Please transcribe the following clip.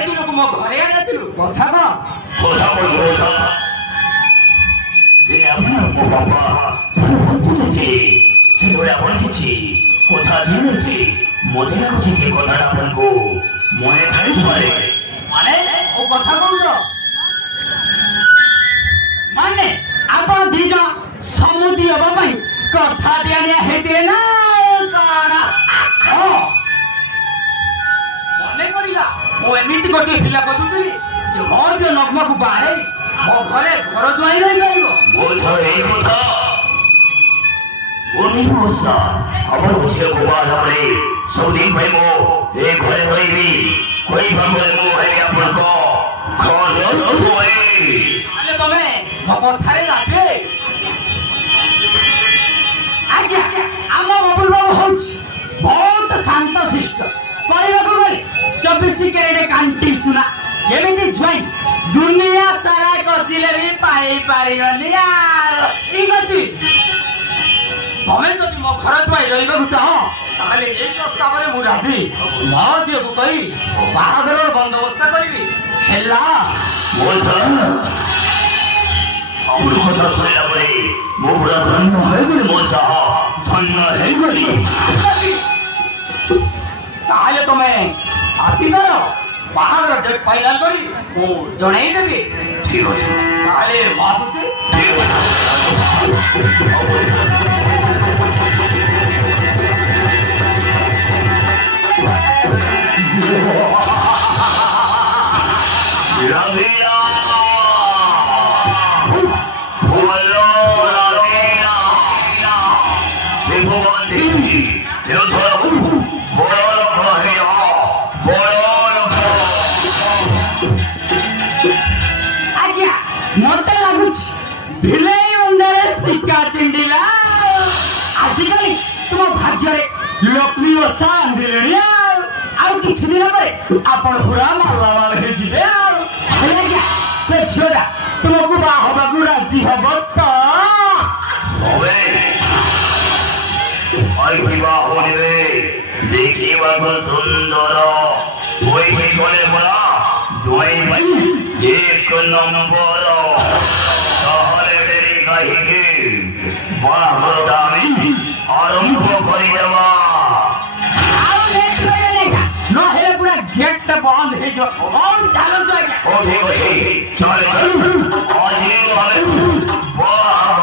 ଏତେ ଦିନକୁ ମୋ ଘରେ ଆସିଲୁ କଥା କଣ? କଥା କହିବ ଯେ ଆପଣ ମୋ ବାପା ବଞ୍ଚୁଥିଲେ ସେତେବେଳେ ଆପଣ କିଛି କଥା ଜାଣିନଥିଲେ। ମତେ ଲାଗୁଛି ସେ କଥାଟା ଆପଣଙ୍କୁ ମନେ ଥାଇପାରେ। ମାନେ ଓ କଥା କହୁଛ ମାନେ ଆପଣ ଦି ଜଣ ସମୁଦି ହବା ପାଇଁ କଥା ଦିଆନିଆ ହେଇଥିଲେ ନା କଣ? ମନେ ପଡ଼ିଲା ମୁଁ ଏମିତି ଗୋଟିଏ ପିଲା ଖୋଜୁଥିଲି ସେ ମୋ ଝିଅ ନଗ୍ନକୁ ବାହାରି ମୋ ଘରେ ଘର ଜ୍ୱାଇଁ ରହିପାରିବ। ମୋ ଝିଅ ଏଇ କଥା ଆମର ଝିଅକୁ ବାହା ପରେ ସବୁଦିନ ପାଇଁ ମୁଁ ଏ ଘରେ ରହିବି କହିବା ପରେ ମୁଁ ଭାଇ ଆପଣଙ୍କ ହେଲେ ତମେ ମୋ କଥାରେ ଲାଗେ? ଆଜ୍ଞା ଆମ ବବୁଲ ବାବୁ ହଉଛି ବହୁତ ଶାନ୍ତ ଶିଷ୍ଟ। କହିବାକୁ ଗଲେ 24 କ୍ୟାରେଟ କାଣ୍ଟି ସୁନା ଏମିତି ଜ୍ୱାଇଁ ଦୁନିଆ ସାରା ଖୋଜିଲେ ବି ପାଇପାରିବନି। ଠିକ ଅଛି ତମେ ଯଦି ମୋ ଘର ଜ୍ୱାଇଁ ରହିବାକୁ ଚାହଁ ତାହେଲେ ଏଇ ପ୍ରସ୍ତାବରେ ମୁଁ ରାଜି। ମୋ ଝିଅକୁ କହି ବାହାଘରର ବନ୍ଦୋବସ୍ତ କରିବି ହେଲା। ଆମର କଥା ଶୁଣିଲା ପରେ ମୁଁ ପୁରା ଧନ୍ୟ ହେଇଗଲି। ମୋ ସହ ଧନ୍ୟ ହେଇଗଲି। ତାହେଲେ ତମେ ଆସିପାର ବାହାଘର ଡେଟ୍ ଫାଇନାଲ କରି ମୁଁ ଜଣେଇଦେବି। ଠିକ ଅଛି ତାହେଲେ ମୁଁ ଆସୁଛି। ଆଜ୍ଞା ମତେ ଲାଗୁଛି ଭିଲେଇ ମୁଣ୍ଡରେ ଶିକା ଚିଣ୍ଡିଲା। ଆଜିକାଲି ତୁମ ଭାଗ୍ୟରେ ଲକ୍ଷ୍ମୀ ଓଷା ଆନ୍ଦିଲେଣି। ଆଉ କିଛି ଦିନ ପରେ ଆପଣ ପୁରା ମାଲାମାଲ ହେଇଯିବେ। ଆଜ୍ଞା ସେ ଝିଅଟା ତୁମକୁ ବାହା ହବାକୁ ରାଜି ହବ ତ? ଦେଖିବାକୁ ସୁନ୍ଦର ଗଲେ ପରା ଜୟ ଭାଇ ଏକ ନମ୍ବର। ତାହେଲେ ଡେରି କାହିଁକି ବାହାଘରଟା ଆମେ ଆରମ୍ଭ କରିଦେବା। ନହେଲେ ପୁରା ଗେଟ୍ ବନ୍ଦ ହେଇଯିବ। ହଉ ଚାଲନ୍ତୁ ଆଜ୍ଞା। ଠିକ ଅଛି ଚାଲେ ଆଜି ଆମେ ବାହାଘର